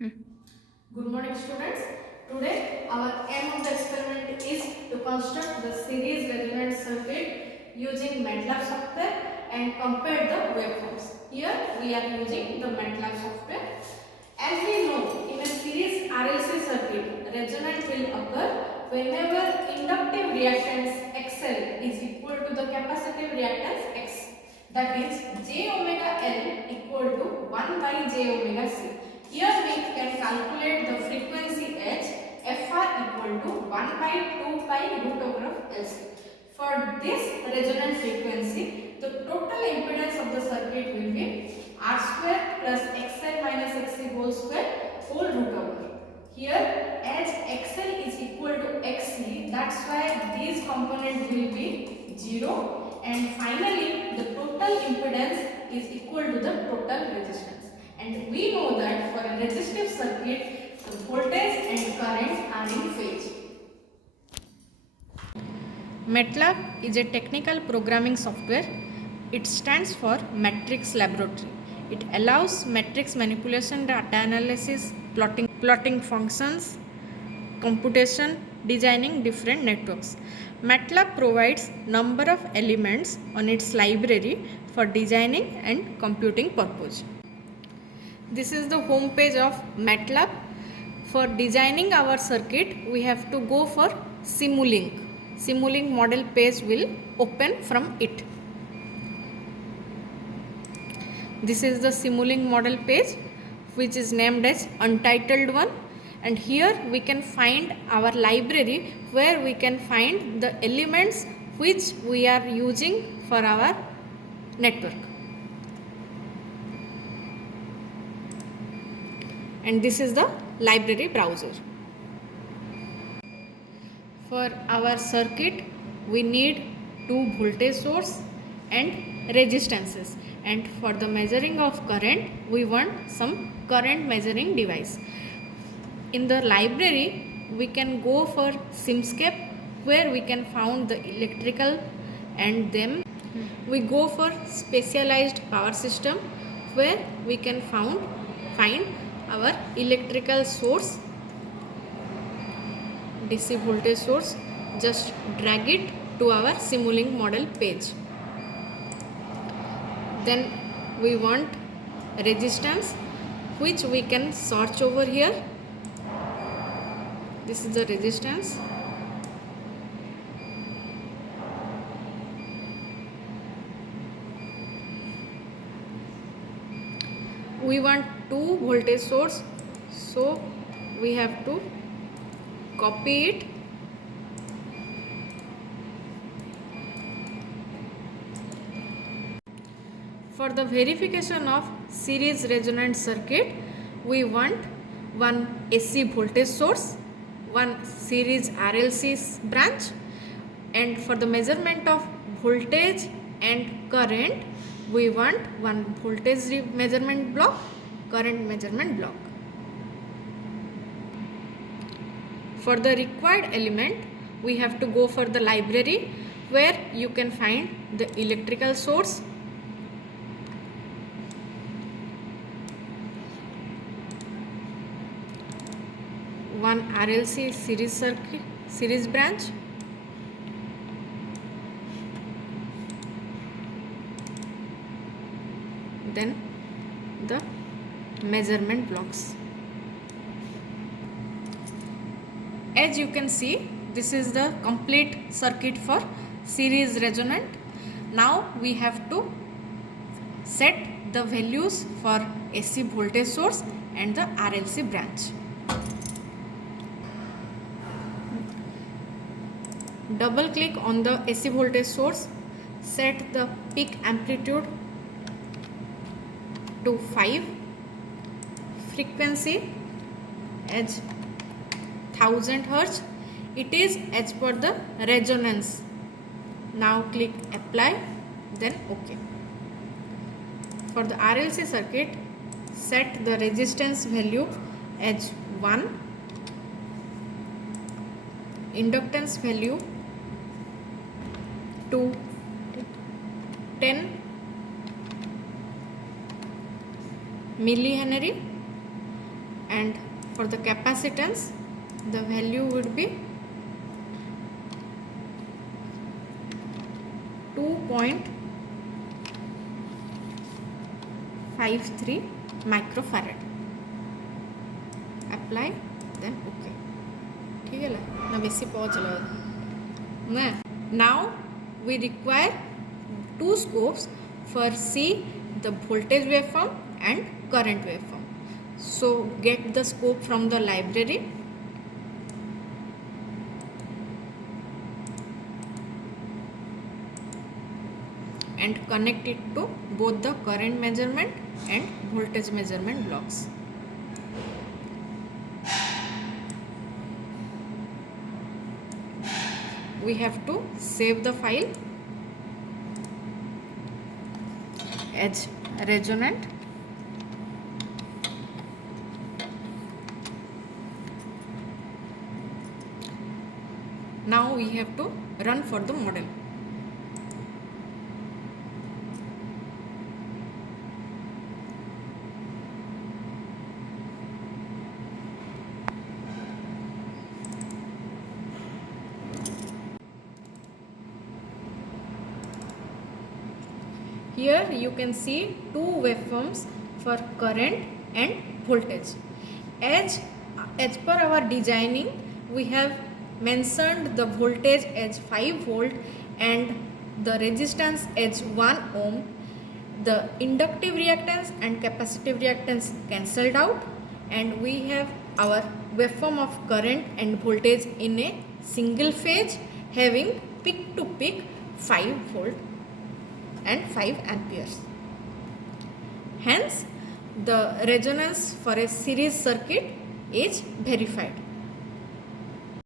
Good morning, students. Today our aim of the experiment is to construct the series resonant circuit using MATLAB software and compare the waveforms. Here we are using the MATLAB software. As we know, in a series RLC circuit, resonance will occur whenever inductive reactance XL is equal to the capacitive reactance X. That is J omega L equal to 1 by J omega C. Here we can calculate the frequency H, Fr equal to 1 by 2 pi root over of Lc. For this resonant frequency, the total impedance of the circuit will be R square plus XL minus XC whole square whole root over. Here as XL is equal to XC, that's why these components will be 0, and finally the total impedance is equal to the total resistance. And we know that for a resistive circuit, the voltage and current are in phase. MATLAB is a technical programming software. It stands for Matrix Laboratory. It allows matrix manipulation, data analysis, plotting functions, computation, designing different networks. MATLAB provides number of elements on its library for designing and computing purpose. This is the home page of MATLAB. For designing our circuit, we have to go for Simulink. Simulink model page will open from it. This is the Simulink model page, which is named as Untitled one, and here we can find our library where we can find the elements which we are using for our network. And this is the library browser. For our circuit, we need two voltage source and resistances, and for the measuring of current, we want some current measuring device. In the library, we can go for Simscape, where we can find the electrical, and then we go for specialized power system, where we can find our electrical source, DC voltage source. Just drag it to our Simulink model page. Then we want resistance, which we can search over here. This is the resistance. We want two voltage source, so we have to copy it. For the verification of series resonant circuit, we want one AC voltage source, one series RLC branch, and for the measurement of voltage and current, we want one voltage measurement block, current measurement block. For the required element, we have to go for the library, where you can find the electrical source, one RLC series circuit, series branch, then the measurement blocks. As you can see, this is the complete circuit for series resonant. Now we have to set the values for AC voltage source and the RLC branch. Double click on the AC voltage source, set the peak amplitude to 5, frequency as 1000 Hz. It is as per the resonance. Now click apply, then OK. For the RLC circuit, set the resistance value as 1, inductance value to 10 millihenry, and for the capacitance the value would be 2.53 microfarad. Apply then okay. ठीक है ना बेसी पहुँच लो ना. Now we require two scopes for see the voltage waveform and current waveform. So get the scope from the library. And connect it to both the current measurement and voltage measurement blocks. We have to save the file as resonant. Now we have to run for the model. Here you can see two waveforms for current and voltage. As per our designing, we have mentioned the voltage as 5 volt and the resistance as 1 ohm. The inductive reactance and capacitive reactance cancelled out, and we have our waveform of current and voltage in a single phase having peak to peak 5 volt and 5 amperes. Hence, the resonance for a series circuit is verified.